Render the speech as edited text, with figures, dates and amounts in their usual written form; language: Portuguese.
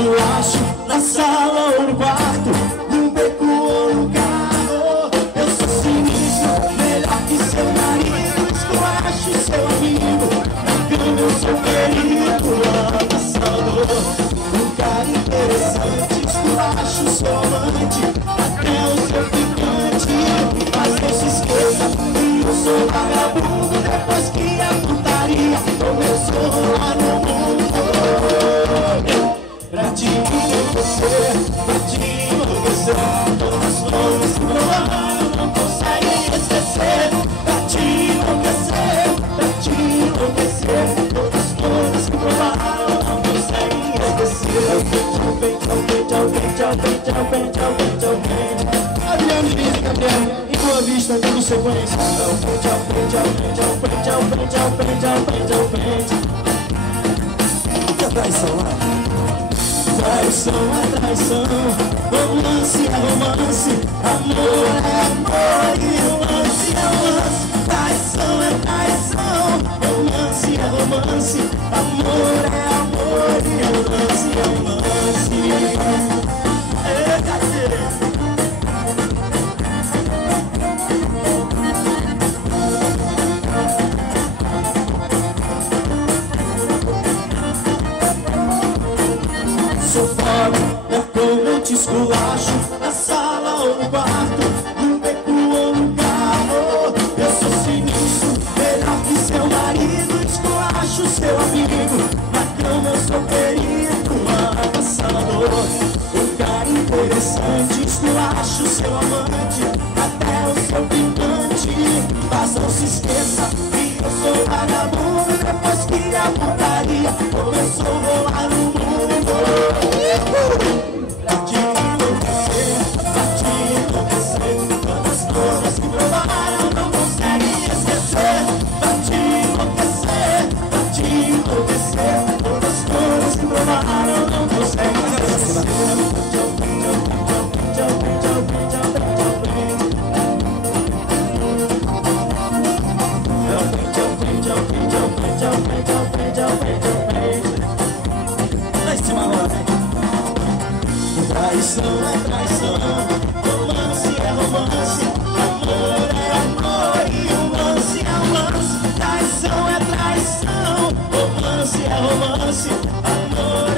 esculacho na sala ou no quarto, no beco ou no carro. Eu sou sinistro, melhor que seu marido. Esculacho seu amigo, na cama eu sou querido, amassador. Um cara interessante, esculacho seu amante, até o seu ficante. Mas não se esqueça que eu sou vagabundo, depois que a putaria começou lá no mundo. Pra te enlouquecer, todas as flores que rolaram não conseguem esquecer. Pra te enlouquecer, todas as flores que rolaram não conseguem esquecer. Adriano Lins e Gabriel, em Boa Vista, tudo sequência. Que traição, traição é traição, romance é romance, amor é amor e romance é romance. Traição é traição, romance é romance, amor é amor e romance é romance. Sou pobre, é como eu te esculacho, na sala ou no quarto, no beco ou no carro. Eu sou sinistro, melhor que seu marido. Esculacho seu amigo, na cama eu sou perigo, amassador. Um cara interessante, esculacho seu amante, até o seu ficante. Mas não se esqueça que eu sou vagabundo, depois que a putaria começou a rolar no mundo. Pra te enlouquecer, todas as flores que provaram não conseguem esquecer. Pra te enlouquecer, todas as flores que provaram não conseguem esquecer. Traição é traição, romance é romance, amor é amor e romance é romance. Traição é traição, romance é romance, amor